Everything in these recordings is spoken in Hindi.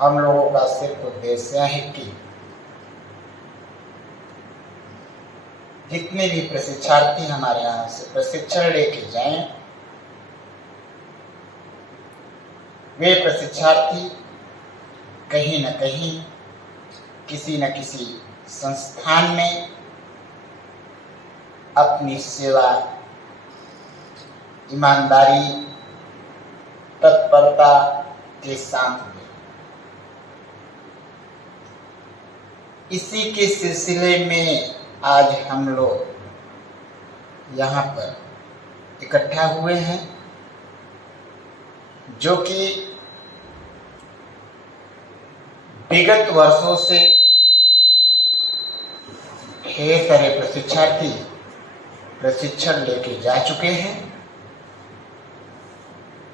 हम लोगों का सिर्फ उद्देश्य है कि जितने भी प्रशिक्षार्थी हमारे यहाँ से प्रशिक्षण लेके जाएं, वे प्रशिक्षार्थी कहीं न कहीं किसी न किसी संस्थान में अपनी सेवा, ईमानदारी, तत्परता के साथ में इसी के सिलसिले में आज हम लोग यहाँ पर इकट्ठा हुए हैं, जो कि विगत वर्षों से ढेर सारे प्रशिक्षार्थी प्रशिक्षण लेके जा चुके हैं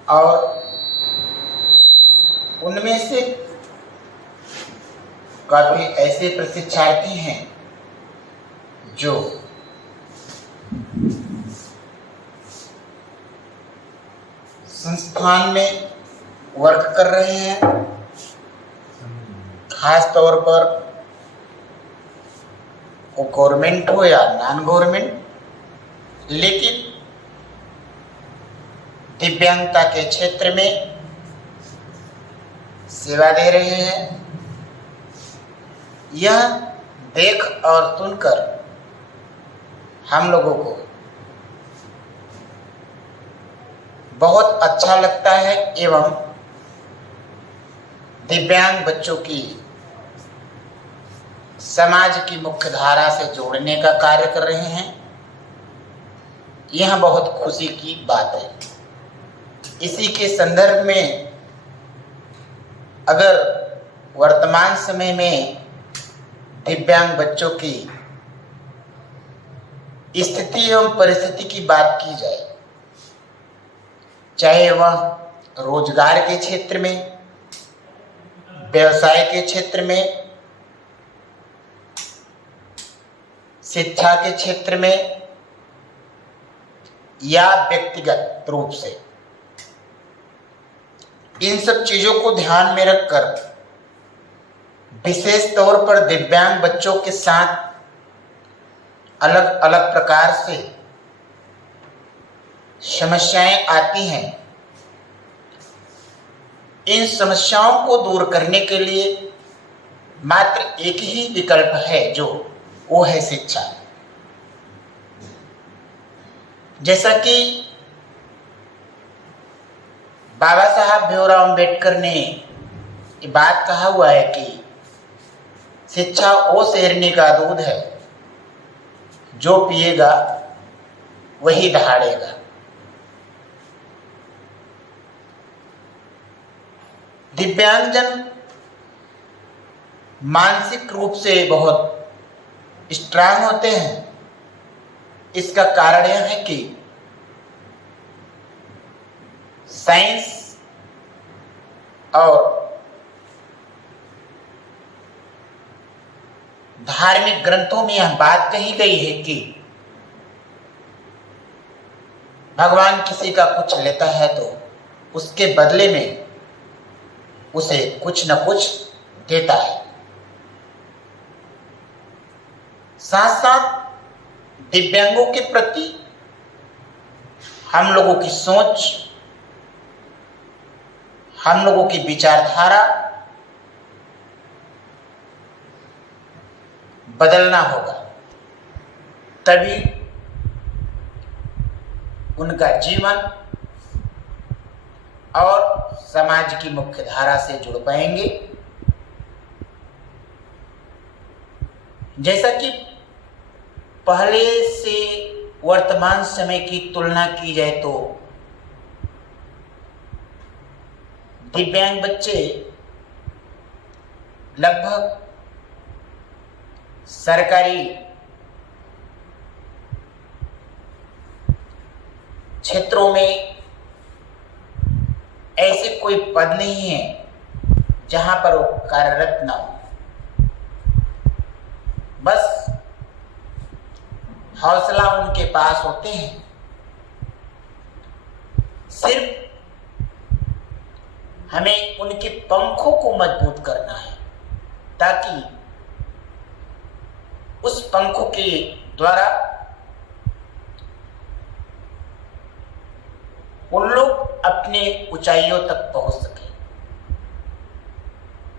और उनमें से काफी ऐसे प्रशिक्षार्थी हैं जो संस्थान में वर्क कर रहे हैं, खास तौर पर वो गवर्नमेंट हो या नॉन गवर्नमेंट, लेकिन दिव्यांगता के क्षेत्र में सेवा दे रहे हैं। यह देख और सुनकर हम लोगों को बहुत अच्छा लगता है एवं दिव्यांग बच्चों की समाज की मुख्य धारा से जोड़ने का कार्य कर रहे हैं। यह बहुत खुशी की बात है। इसी के संदर्भ में अगर वर्तमान समय में दिव्यांग बच्चों की स्थिति एवं परिस्थिति की बात की जाए, चाहे वह रोजगार के क्षेत्र में, व्यवसाय के क्षेत्र में, शिक्षा के क्षेत्र में या व्यक्तिगत रूप से, इन सब चीजों को ध्यान में रखकर विशेष तौर पर दिव्यांग बच्चों के साथ अलग अलग प्रकार से समस्याएं आती हैं। इन समस्याओं को दूर करने के लिए मात्र एक ही विकल्प है, जो वो है शिक्षा। जैसा कि बाबा साहब भीमराव अम्बेडकर ने ये बात कहा हुआ है कि शिक्षा वो शेरनी का दूध है, जो पिएगा वही दहाड़ेगा। दिव्यांगजन मानसिक रूप से बहुत स्ट्रांग होते हैं। इसका कारण यह है कि साइंस और धार्मिक ग्रंथों में यह बात कही गई है कि भगवान किसी का कुछ लेता है तो उसके बदले में उसे कुछ न कुछ देता है। साथ साथ दिव्यांगों के प्रति हम लोगों की सोच, हम लोगों की विचारधारा बदलना होगा, तभी उनका जीवन और समाज की मुख्य धारा से जुड़ पाएंगे। जैसा कि पहले से वर्तमान समय की तुलना की जाए तो दिव्यांग बच्चे लगभग सरकारी क्षेत्रों में ऐसे कोई पद नहीं है जहां पर वो कार्यरत न हो। बस हौसला उनके पास होते हैं। सिर्फ हमें उनके पंखों को मजबूत करना है, ताकि उस पंखों के द्वारा उन लोग अपने ऊंचाइयों तक पहुंच सके।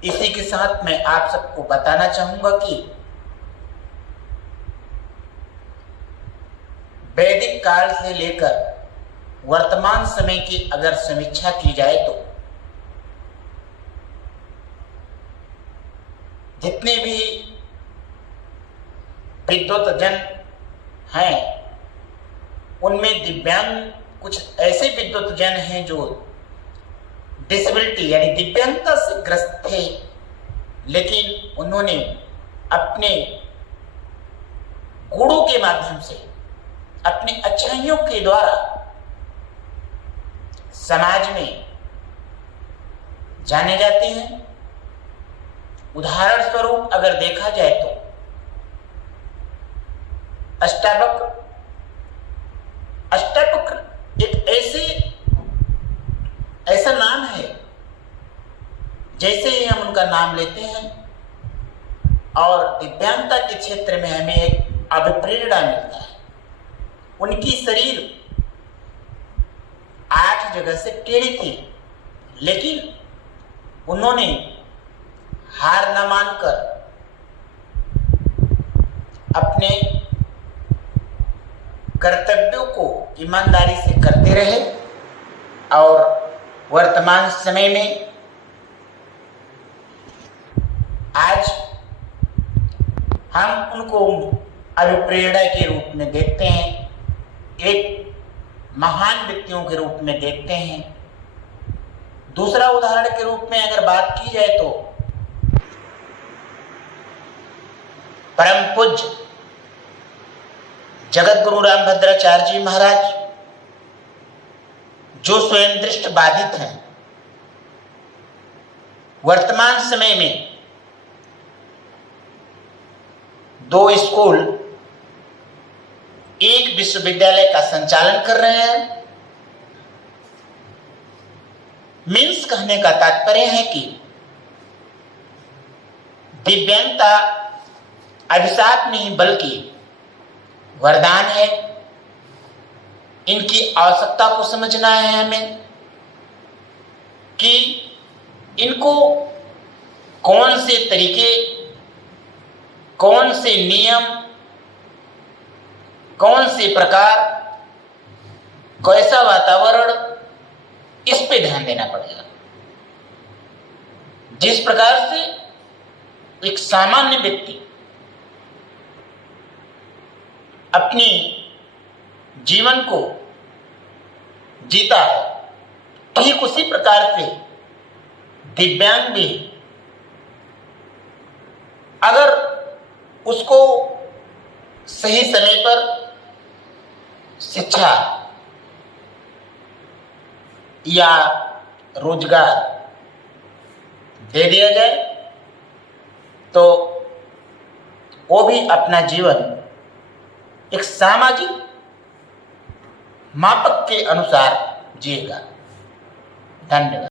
इसी के साथ मैं आप सबको बताना चाहूंगा कि वैदिक काल से लेकर वर्तमान समय की अगर समीक्षा की जाए तो जितने भी विद्वत जन हैं उनमें दिव्यांग कुछ ऐसे विद्वत जन हैं जो डिसेबिलिटी यानी दिव्यांगता से ग्रस्त थे, लेकिन उन्होंने अपने गुणों के माध्यम से, अपनी अच्छाइयों के द्वारा समाज में जाने जाते हैं। उदाहरण स्वरूप अगर देखा जाए तो अष्टावक्र एक ऐसा नाम है, जैसे ही हम उनका नाम लेते हैं और दिव्यांगता के क्षेत्र में हमें एक अभिप्रेरणा मिलता है। उनकी शरीर 8 जगह से टेढ़ी थी, लेकिन उन्होंने हार न मानकर अपने कर्तव्यों को ईमानदारी से करते रहे और वर्तमान समय में आज हम उनको अभिप्रेरणा के रूप में देखते हैं, एक महान व्यक्तियों के रूप में देखते हैं। दूसरा उदाहरण के रूप में अगर बात की जाए तो परम पूज्य जगत गुरु रामभद्राचार्य जी महाराज, जो स्वयं दृष्टि बाधित हैं, वर्तमान समय में 2 स्कूल, 1 विश्वविद्यालय का संचालन कर रहे हैं। मीन्स कहने का तात्पर्य है कि दिव्यांगता अभिशाप नहीं बल्कि वरदान है। इनकी आवश्यकता को समझना है हमें कि इनको कौन से तरीके, कौन से नियम, कौन से प्रकार, कैसा वातावरण, इस पे ध्यान देना पड़ेगा। जिस प्रकार से एक सामान्य व्यक्ति अपनी जीवन को जीता है, ठीक उसी प्रकार से दिव्यांग भी अगर उसको सही समय पर शिक्षा या रोजगार दे दिया जाए तो वो भी अपना जीवन एक सामाजिक मापक के अनुसार जिएगा। धन्यवाद।